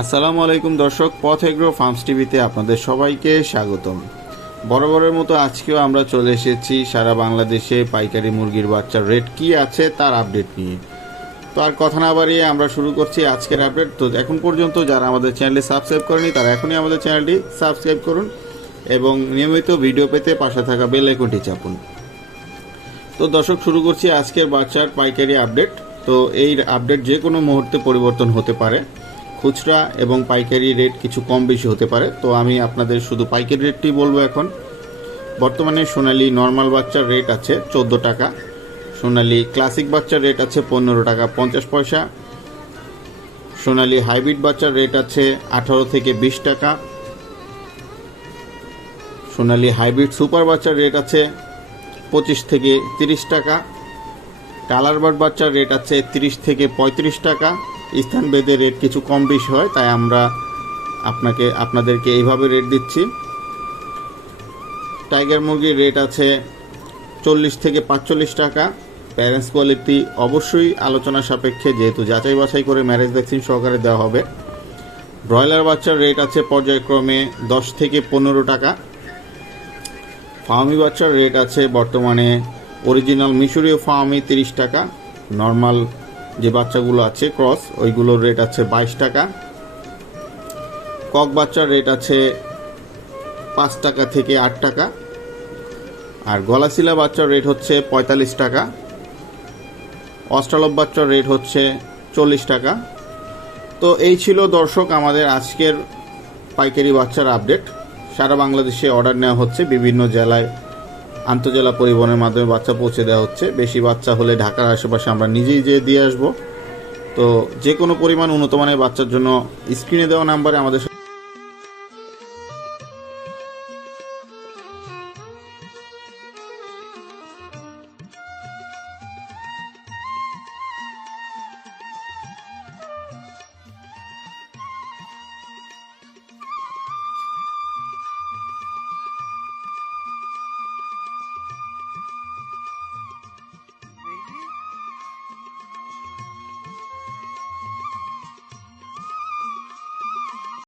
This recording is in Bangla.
আসসালামু আলাইকুম দর্শক, পথ এগ্রো ফার্মস টিভিতে আপনাদের সবাইকে স্বাগতম। বরাবরের মতো আজকেও আমরা চলে এসেছি সারা বাংলাদেশে পাইকারি মুরগির বাচ্চার রেট কি আছে তার আপডেট নিয়ে। তো আর কথা না বাড়িয়ে আমরা শুরু করছি আজকের আপডেট। তো এখন পর্যন্ত যারা আমাদের চ্যানেলটি সাবস্ক্রাইব করেনি, তারা এখনই আমাদের চ্যানেলটি সাবস্ক্রাইব করুন এবং নিয়মিত ভিডিও পেতে পাশে থাকা বেল আইকনটি চাপুন। তো দর্শক, শুরু করছি আজকের বাচ্চার পাইকারি আপডেট। তো এই আপডেট যে কোনো মুহূর্তে পরিবর্তন হতে পারে। খুচরা এবং পাইকারি রেট কিছু কম বেশি হতে পারে। তো আমি আপনাদের শুধু পাইকারি রেটটি বলব এখন। বর্তমানে সোনালি নর্মাল বাচ্চার রেট আছে চোদ্দ টাকা। সোনালি ক্লাসিক বাচ্চার রেট আছে পনেরো টাকা পঞ্চাশ পয়সা। সোনালি হাইব্রিড বাচ্চার রেট আছে আঠারো থেকে বিশ টাকা। সোনালি হাইব্রিড সুপার বাচ্চার রেট আছে পঁচিশ থেকে তিরিশ টাকা। কালার বার্ড বাচ্চার রেট আছে তিরিশ থেকে পঁয়ত্রিশ টাকা। স্থান ভেদে রেট কিছু কম বেশি হয়, তাই আমরা আপনাকে, আপনাদেরকে এইভাবে রেট দিচ্ছি। টাইগার মুরগির রেট আছে চল্লিশ থেকে পাঁচচল্লিশ টাকা। প্যারেন্টস কোয়ালিটি অবশ্যই আলোচনা সাপেক্ষে, যেহেতু যাচাই বাছাই করে ম্যারেজ ভ্যাকসিন সহকারে দেওয়া হবে। ব্রয়লার বাচ্চার রেট আছে পর্যায়ক্রমে দশ থেকে পনেরো টাকা। ফার্মি বাচ্চার রেট আছে বর্তমানে অরিজিনাল মিশরীয় ফার্মি তিরিশ টাকা। নর্মাল যে বাচ্চাগুলো আছে, ক্রস, ওইগুলোর রেট আছে বাইশ টাকা। কক বাচ্চার রেট আছে পাঁচ টাকা থেকে আট টাকা। আর গলাশিলা বাচ্চার রেট হচ্ছে পঁয়তাল্লিশ টাকা। অস্ট্রালব বাচ্চার রেট হচ্ছে চল্লিশ টাকা। তো এই ছিল দর্শক আমাদের আজকের পাইকারি বাচ্চার আপডেট সারা বাংলাদেশে অর্ডার নেওয়া হচ্ছে বিভিন্ন জেলায়। আন্তজেলা পরিবহনের মাধ্যমে বাচ্চা পৌঁছে দেওয়া হচ্ছে। বেশি বাচ্চা হলে ঢাকার আশেপাশে আমরা নিজেই যেয়ে দিয়ে আসব। তো যে কোনো পরিমাণ উন্নত মানের বাচ্চার জন্য স্ক্রিনে দেওয়া নাম্বারে আমাদের